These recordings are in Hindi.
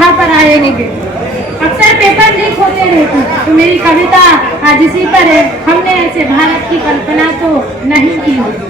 यहाँ पर आए होंगे। अक्सर पेपर लीक होते रहते, तो मेरी कविता आज इसी पर है। हमने ऐसे भारत की कल्पना तो नहीं की होगी।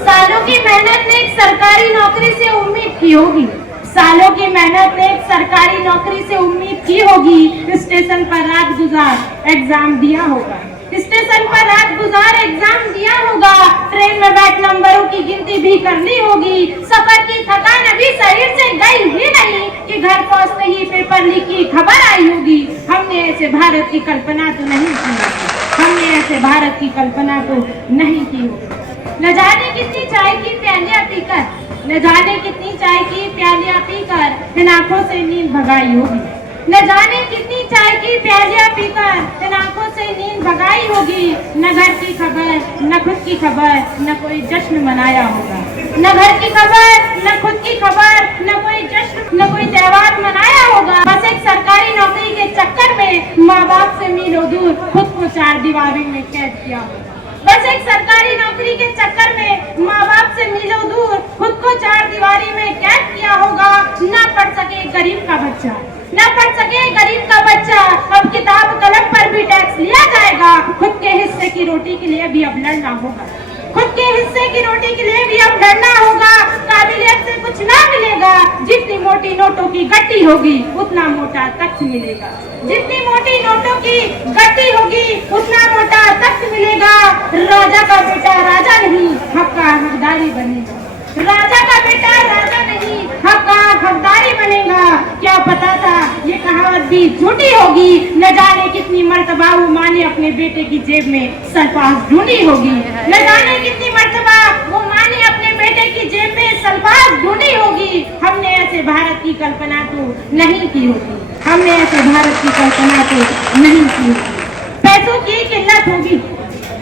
सालों की मेहनत ने एक सरकारी नौकरी से उम्मीद की होगी, सालों की मेहनत ने एक सरकारी नौकरी से उम्मीद की होगी। स्टेशन पर रात गुजार एग्जाम दिया होगा, स्टेशन पर रात गुजार एग्जाम दिया होगा। ट्रेन में बैठ नंबरों की गिनती भी करनी होगी। सफर की थकान अभी शरीर से गई ही नहीं कि घर पहुंचते ही पेपर लीक की खबर आई होगी। हमने ऐसे भारत की कल्पना तो नहीं की होगी, हमने ऐसे भारत की कल्पना तो नहीं की होगी। न जाने कितनी चाय की प्यालियां पीकर, न जाने कितनी चाय की प्यालियां पीकर इन आंखों से नींद भगाई होगी। न जाने कितनी चाय की प्यालियां पीकर इन आंखों से नींद भगाई होगी। न घर की खबर, न खुद की खबर, न कोई जश्न मनाया होगा। न घर की खबर, न खुद की खबर, न कोई जश्न, न कोई त्योहार मनाया होगा। बस एक सरकारी नौकरी के चक्कर में माँ बाप से मीलों दूर खुद को चार दीवारी में कैद किया होगा। बस एक सरकारी नौकरी के चक्कर में माँ बाप से मीलों दूर खुद को चार दीवारी में कैद किया होगा। ना पढ़ सके गरीब का बच्चा, ना पढ़ सके गरीब का बच्चा, अब किताब कलम पर भी टैक्स लिया जाएगा। खुद के हिस्से की रोटी के लिए भी अब लड़ना होगा, खुद के हिस्से की रोटी के लिए भी अब लड़ना होगा। काबिलियत से कुछ ना मिलेगा, जितनी मोटी नोटों की गट्टी होगी उतना मोटा तख्त मिलेगा। जितनी मोटी नोटों की गट्टी होगी उतना मोटा तख्त मिलेगा। राजा का बेटा राजा नहीं, हक्का हकदारी बनेगा। राजा का बेटा राजा नहीं, हक्का हकदारी बनेगा। क्या पता था ये कहावत भी झूठी होगी। न जाने कितनी मर्तबा वो माँ ने अपने बेटे की जेब में सरपास ढूंढी होगी। न जाने कितनी मर्तबा वो माँ ने अपने बेटे की जेब में सरपास ढूंढी होगी। हमने ऐसे भारत की कल्पना तो नहीं की होगी, हमने ऐसे भारत की कल्पना तो नहीं की होगी। पैसों की किल्लत होगी,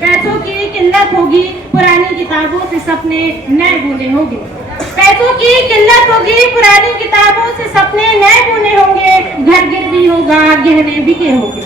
पैसों की किल्लत होगी, पुरानी किताबों से सपने नए बुने होंगे। पैसों की किल्लत होगी, पुरानी किताबों से सपने नए बुने होंगे। घर गिरवी होगा, गहने बिके होंगे,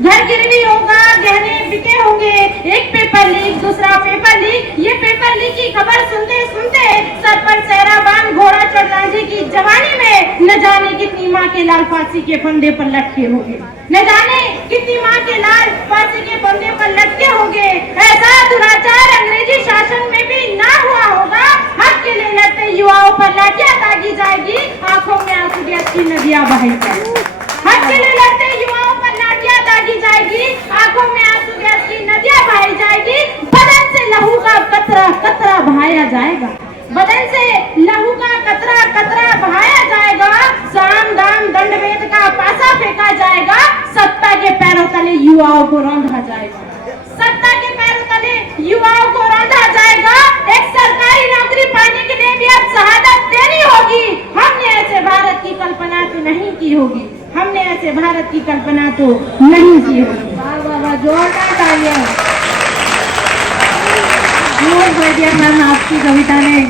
घर गिरवी होगा, गहने बिके होंगे। एक पेपर लीक, दूसरा पेपर लीक, ये पेपर लीक की खबर सुनते सुनते सर पर सेहरा बांध घोड़ा चढ़ रांझे की जवानी में न जाने कितनी माँ के लाल फांसी के फंदे पर लटके होंगे। न जाने कितनी माँ के लाल फांसी के फंदे पर लटके होंगे। ऐसा दुराचार अंग्रेजी शासन में भी ना हुआ होगा। हक के लिए लड़ते युवाओं पर लाठियां दागी जाएगी, आंखों में आंसू गैस की नदियां बहाई जाएगी। हक के लिए लड़ते युवाओं पर लाठियां दागी जाएगी, आंखों में आंसू गैस की नदियां बहाई जाएगी। बदन से लहू का कतरा कतरा बहाया जाएगा, बदन से लहू का कतरा कतरा बहाया जाएगा। साम दाम दंड भेद का पासा फेंका जाएगा। सत्ता के पैरों तले युवाओं को रौंदा जाएगा, सत्ता के पैरों तले युवाओं को रौंदा जाएगा। एक सरकारी नौकरी पाने के लिए भी अब शहादत देनी होगी। हमने ऐसे भारत की कल्पना तो नहीं की होगी, हमने ऐसे भारत की कल्पना तो नहीं की होगी। वाह वाह वाह, जोरदार तालियां। मैम, आपकी कविता ने